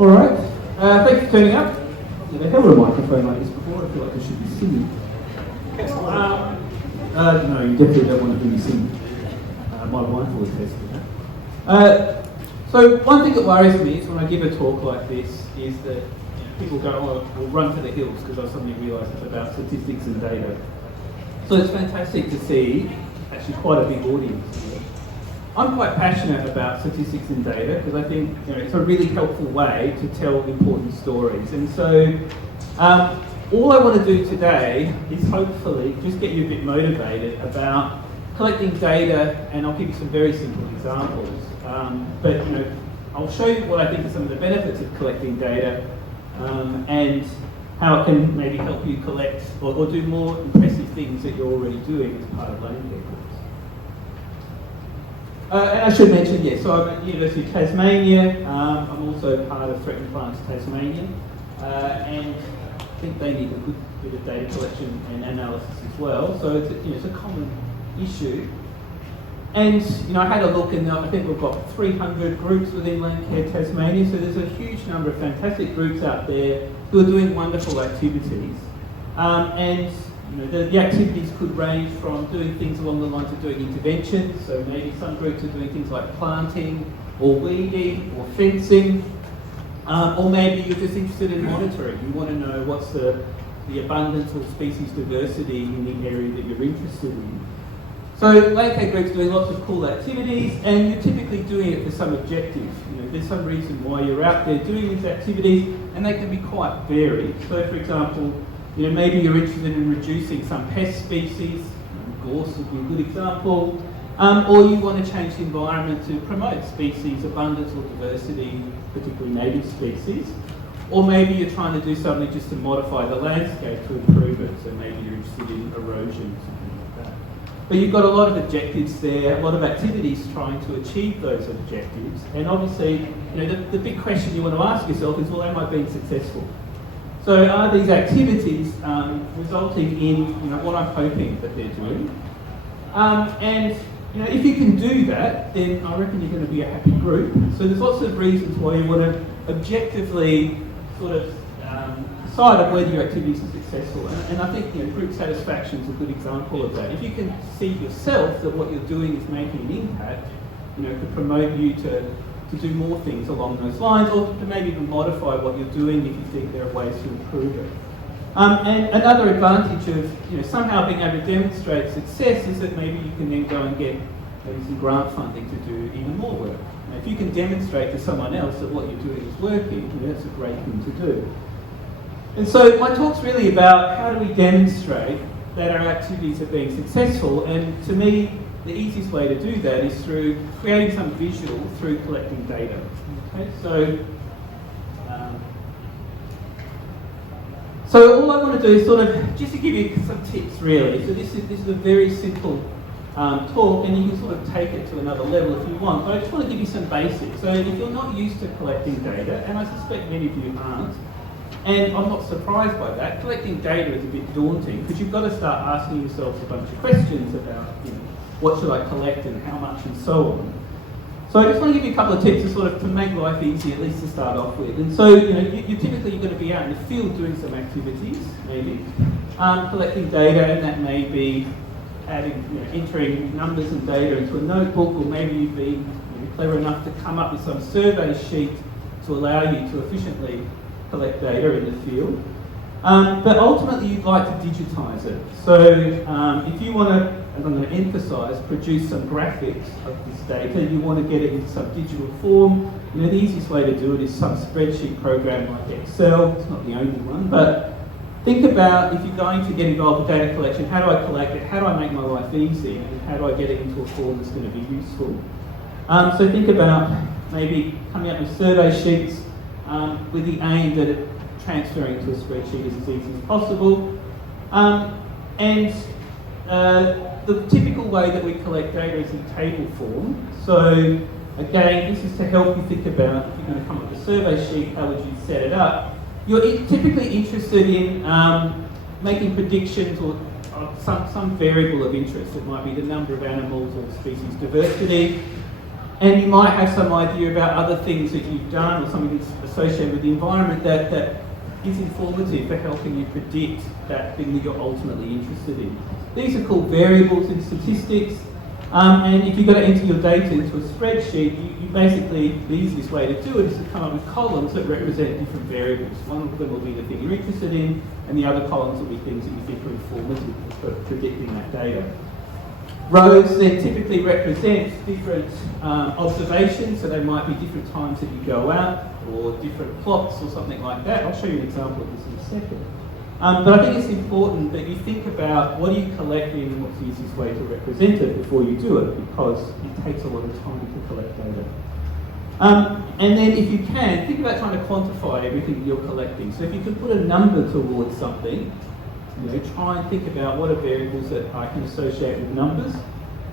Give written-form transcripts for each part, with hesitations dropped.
Alright, thanks for turning up. I've never held a microphone like this before, I feel like I should be singing. No, you definitely don't want to hear me sing. My wife always says that. So one thing that worries me is when I give a talk like this is that people go, oh, we'll run for the hills because I suddenly realise it's about statistics and data. So it's fantastic to see actually quite a big audience here. I'm quite passionate about statistics and data because I think it's a really helpful way to tell important stories. And so all I want to do today is hopefully just get you a bit motivated about collecting data, and I'll give you some very simple examples. But I'll show you what I think are some of the benefits of collecting data and how it can maybe help you collect or do more impressive things that you're already doing as part of Landcare course. And I should mention, yes, so I'm at the University of Tasmania. I'm also part of Threatened Plants Tasmania, and I think they need a good bit of data collection and analysis as well. So it's a common issue. And I had a look, and I think we've got 300 groups within Landcare Tasmania. So there's a huge number of fantastic groups out there who are doing wonderful activities. And the activities could range from doing things along the lines of doing interventions. So maybe some groups are doing things like planting or weeding or fencing. Or maybe you're just interested in monitoring. You want to know what's the abundance or species diversity in the area that you're interested in. So Landcare groups doing lots of cool activities, and you're typically doing it for some objective. There's some reason why you're out there doing these activities, and they can be quite varied. So for example, maybe you're interested in reducing some pest species, gorse would be a good example, or you want to change the environment to promote species abundance or diversity, particularly native species, or maybe you're trying to do something just to modify the landscape to improve it, so maybe you're interested in erosion, something like that. But you've got a lot of objectives there, a lot of activities trying to achieve those objectives, and obviously, the big question you want to ask yourself is, well, am I being successful? So are these activities resulting in what I'm hoping that they're doing? And if you can do that, then I reckon you're going to be a happy group. So there's lots of reasons why you want to objectively sort of decide on whether your activities are successful. And I think group satisfaction is a good example of that. If you can see yourself that what you're doing is making an impact, could promote you to do more things along those lines, or to maybe even modify what you're doing if you think there are ways to improve it. And another advantage of somehow being able to demonstrate success is that maybe you can then go and get maybe some grant funding to do even more work. If you can demonstrate to someone else that what you're doing is working, that's a great thing to do. And so my talk's really about how do we demonstrate that our activities are being successful, and to me, the easiest way to do that is through creating some visual through collecting data. Okay, so all I want to do is sort of just to give you some tips, really. So this is a very simple talk, and you can sort of take it to another level if you want. But I just want to give you some basics. So if you're not used to collecting data, and I suspect many of you aren't, and I'm not surprised by that, collecting data is a bit daunting because you've got to start asking yourselves a bunch of questions about what should I collect and how much and so on. So I just want to give you a couple of tips to make life easy, at least to start off with. And so you're typically going to be out in the field doing some activities, maybe collecting data, and that may be entering numbers and data into a notebook, or maybe you've been clever enough to come up with some survey sheet to allow you to efficiently collect data in the field. But ultimately you'd like to digitise it. So if you want to, and I'm going to emphasise, produce some graphics of this data, you want to get it into some digital form. The easiest way to do it is some spreadsheet program like Excel. It's not the only one, but think about if you're going to get involved with data collection, how do I collect it, how do I make my life easy, and how do I get it into a form that's going to be useful. So think about maybe coming up with survey sheets with the aim that it transferring to a spreadsheet is as easy as possible. And the typical way that we collect data is in table form. So again, this is to help you think about if you're going to come up with a survey sheet, how would you set it up? You're typically interested in making predictions or some variable of interest. It might be the number of animals or species diversity. And you might have some idea about other things that you've done or something that's associated with the environment that is informative for helping you predict that thing that you're ultimately interested in. These are called variables in statistics. And if you've got to enter your data into a spreadsheet, you basically, the easiest way to do it is to come up with columns that represent different variables. One of them will be the thing you're interested in, and the other columns will be things that you think are informative for predicting that data. Rows then typically represent different observations, so they might be different times that you go out, or different plots or something like that. I'll show you an example of this in a second. But I think it's important that you think about what are you collecting and what's the easiest way to represent it before you do it, because it takes a lot of time to collect data. And then if you can, think about trying to quantify everything you're collecting. So if you can put a number towards something, try and think about what are variables that I can associate with numbers.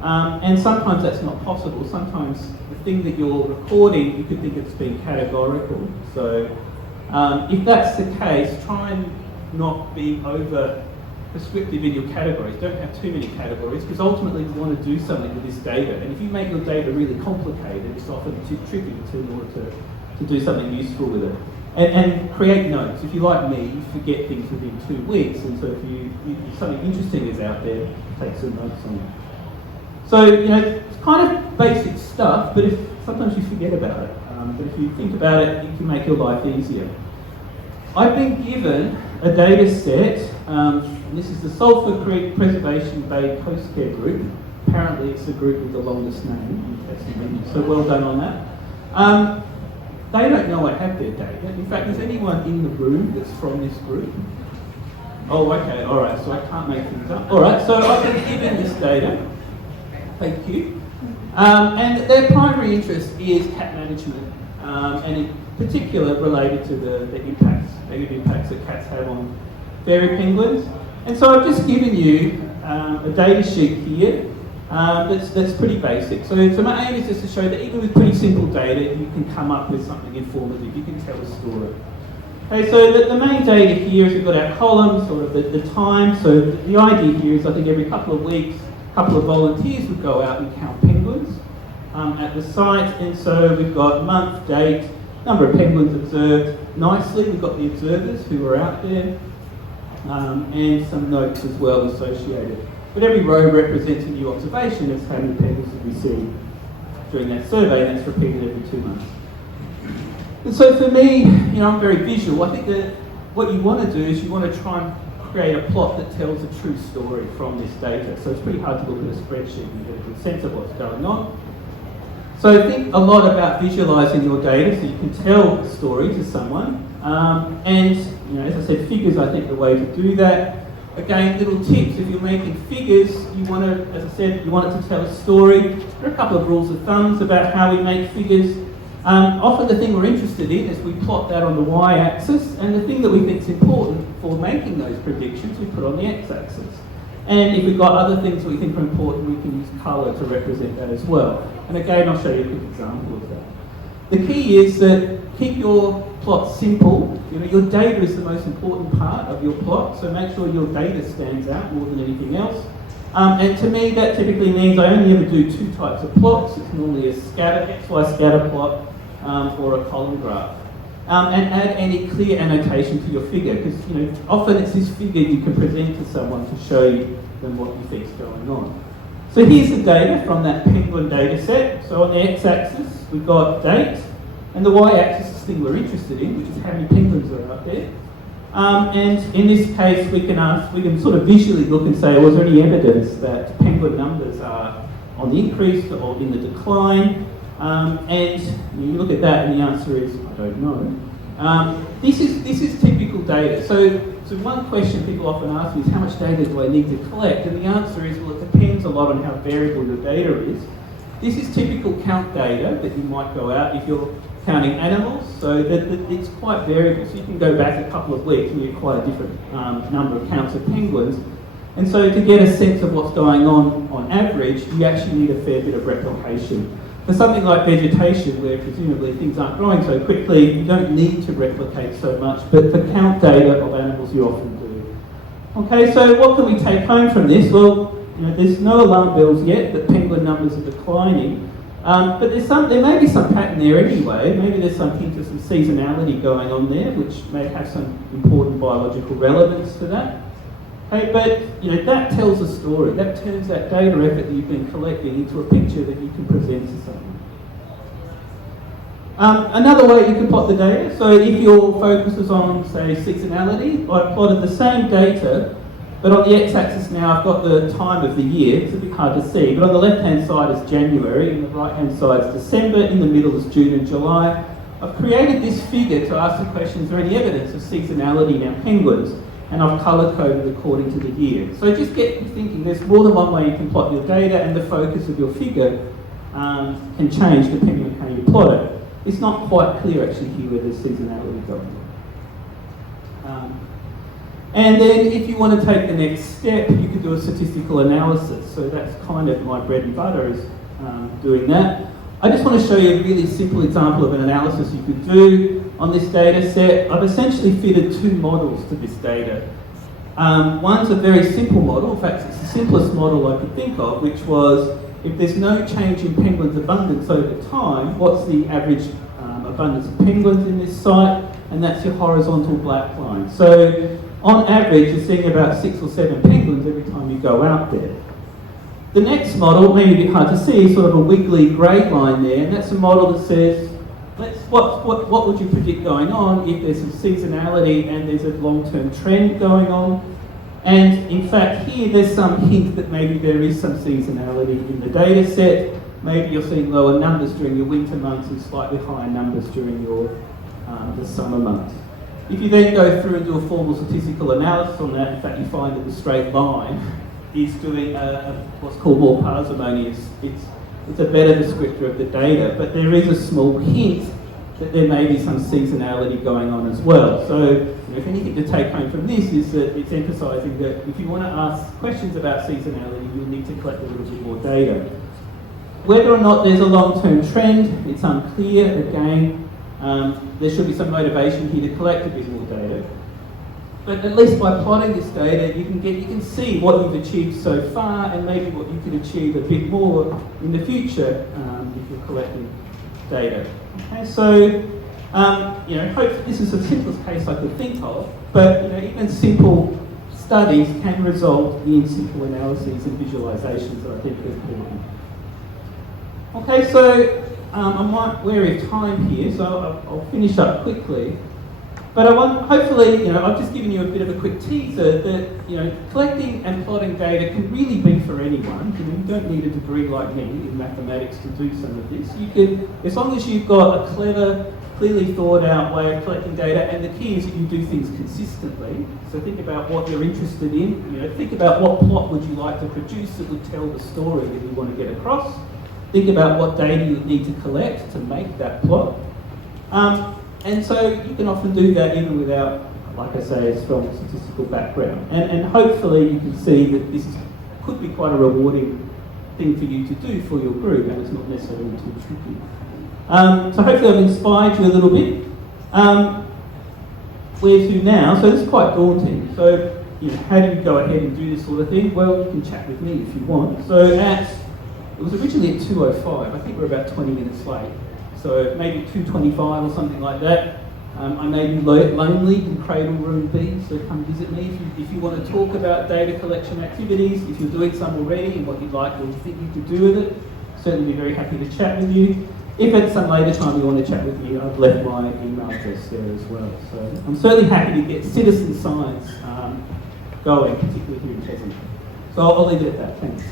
And sometimes that's not possible. Sometimes the thing that you're recording, you could think it's being categorical. So if that's the case, try and not be over prescriptive in your categories. Don't have too many categories, because ultimately you want to do something with this data. And if you make your data really complicated, it's often too tricky in order to do something useful with it. And create notes. If you're like me, you forget things within 2 weeks, and so if something interesting is out there, take some notes on it. So, it's kind of basic stuff, but sometimes you forget about it. But if you think about it, it can make your life easier. I've been given a data set, and this is the Sulphur Creek Preservation Bay Coast Care Group. Apparently it's the group with the longest name in Tasmania, so well done on that. They don't know I have their data. In fact, is anyone in the room that's from this group? Oh, okay, all right, so I can't make things up. All right, so I've been given this data. Thank you. And their primary interest is cat management, and in particular related to the negative impacts that cats have on fairy penguins. And so I've just given you a data sheet here that's pretty basic. So my aim is just to show that even with pretty simple data, you can come up with something informative. You can tell a story. Okay, so the main data here is we've got our columns, sort of the time. So the idea here is I think every couple of weeks, a couple of volunteers would go out and count penguins at the site. And so we've got month, date, number of penguins observed. Nicely, we've got the observers who were out there, and some notes as well associated. But every row represents a new observation as how many penguins did we see during that survey, and that's repeated every 2 months. And so for me, I'm very visual. I think that what you want to do is you want to try and create a plot that tells a true story from this data. So it's pretty hard to look at a spreadsheet and get a good sense of what's going on. So think a lot about visualising your data so you can tell a story to someone. And as I said, figures I think are the way to do that. Again, little tips, if you're making figures, you want to, as I said, you want it to tell a story. There are a couple of rules of thumbs about how we make figures. Often the thing we're interested in is we plot that on the y-axis, and the thing that we think is important for making those predictions we put on the x-axis. And if we've got other things that we think are important, we can use colour to represent that as well. And again, I'll show you a quick example of that. The key is that keep your plot simple. Your data is the most important part of your plot, so make sure your data stands out more than anything else. And to me, that typically means I only ever do 2 types of plots. It's normally a XY scatter plot or a column graph. And add any clear annotation to your figure, because often it's this figure you can present to someone to show them what you think is going on. So here's the data from that penguin data set. So on the x-axis, we've got date, and the y-axis is the thing we're interested in, which is how many penguins are out there. And in this case, we can sort of visually look and say, was there any evidence that penguin numbers are on the increase or in the decline? And you look at that, and the answer is, I don't know. This is typical data. So one question people often ask me is, how much data do I need to collect? And the answer is, well, it depends a lot on how variable your data is. This is typical count data that you might go out if you're counting animals, so that it's quite variable. So you can go back a couple of weeks and you get quite a different number of counts of penguins. And so to get a sense of what's going on average, you actually need a fair bit of replication. For something like vegetation, where presumably things aren't growing so quickly, you don't need to replicate so much, but for count data of animals, you often do. Okay, so what can we take home from this? Well, there's no alarm bells yet that penguin numbers are declining, But there may be some pattern there anyway. Maybe there's some hint of some seasonality going on there, which may have some important biological relevance to that. Okay, but that tells a story. That turns that data effort that you've been collecting into a picture that you can present to someone. Another way you can plot the data, so if your focus is on, say, seasonality, I plotted the same data, but on the x-axis now I've got the time of the year. It's a bit hard to see, but on the left-hand side is January, and the right-hand side is December, in the middle is June and July. I've created this figure to ask the question, is there any evidence of seasonality in our penguins? And I've colour-coded according to the year. So just get thinking, there's more than one way you can plot your data, and the focus of your figure can change depending on how you plot it. It's not quite clear actually here where there's seasonality going on. And then if you want to take the next step, you could do a statistical analysis. So that's kind of my bread and butter, is doing that. I just want to show you a really simple example of an analysis you could do on this data set. I've essentially fitted two models to this data. One's a very simple model. In fact, it's the simplest model I could think of, which was if there's no change in penguins' abundance over time, what's the average abundance of penguins in this site? And that's your horizontal black line. So on average, you're seeing about 6 or 7 penguins every time you go out there. The next model, maybe a bit hard to see, is sort of a wiggly grey line there, and that's a model that says, what would you predict going on if there's some seasonality and there's a long-term trend going on? And in fact, here there's some hint that maybe there is some seasonality in the data set. Maybe you're seeing lower numbers during your winter months and slightly higher numbers during your the summer months. If you then go through and do a formal statistical analysis on that, in fact, you find that the straight line is doing what's called more parsimonious. It's a better descriptor of the data, but there is a small hint that there may be some seasonality going on as well. So if anything to take home from this is that it's emphasising that if you want to ask questions about seasonality, you'll need to collect a little bit more data. Whether or not there's a long-term trend, it's unclear. Again, there should be some motivation here to collect a bit more data. But at least by plotting this data, you can see what you've achieved so far and maybe what you can achieve a bit more in the future if you're collecting data. Okay, so hopefully this is the simplest case I could think of, but even simple studies can result in simple analyses and visualizations that I think are important. Okay, so I'm wary of time here, so I'll finish up quickly. But hopefully, I've just given you a bit of a quick teaser that, collecting and plotting data can really be for anyone. You don't need a degree like me in mathematics to do some of this. You could, as long as you've got a clever, clearly thought out way of collecting data, and the key is that you do things consistently. So think about what you're interested in. Think about what plot would you like to produce that would tell the story that you want to get across. Think about what data you need to collect to make that plot. And so you can often do that even without, like I say, a strong statistical background. And hopefully you can see that this could be quite a rewarding thing for you to do for your group, and it's not necessarily too tricky. So hopefully I've inspired you a little bit. Where to now? So this is quite daunting. So how do you go ahead and do this sort of thing? Well, you can chat with me if you want. So it was originally at 2:05. I think we're about 20 minutes late. So maybe 2:25 or something like that. I may be lonely in Cradle Room B, so come visit me if you want to talk about data collection activities, if you're doing some already and what you'd like or you think you could do with it. Certainly be very happy to chat with you. If at some later time you want to chat with me, I've left my email address there as well. So I'm certainly happy to get citizen science going, particularly here in Tasmania. So I'll leave it at that. Thanks.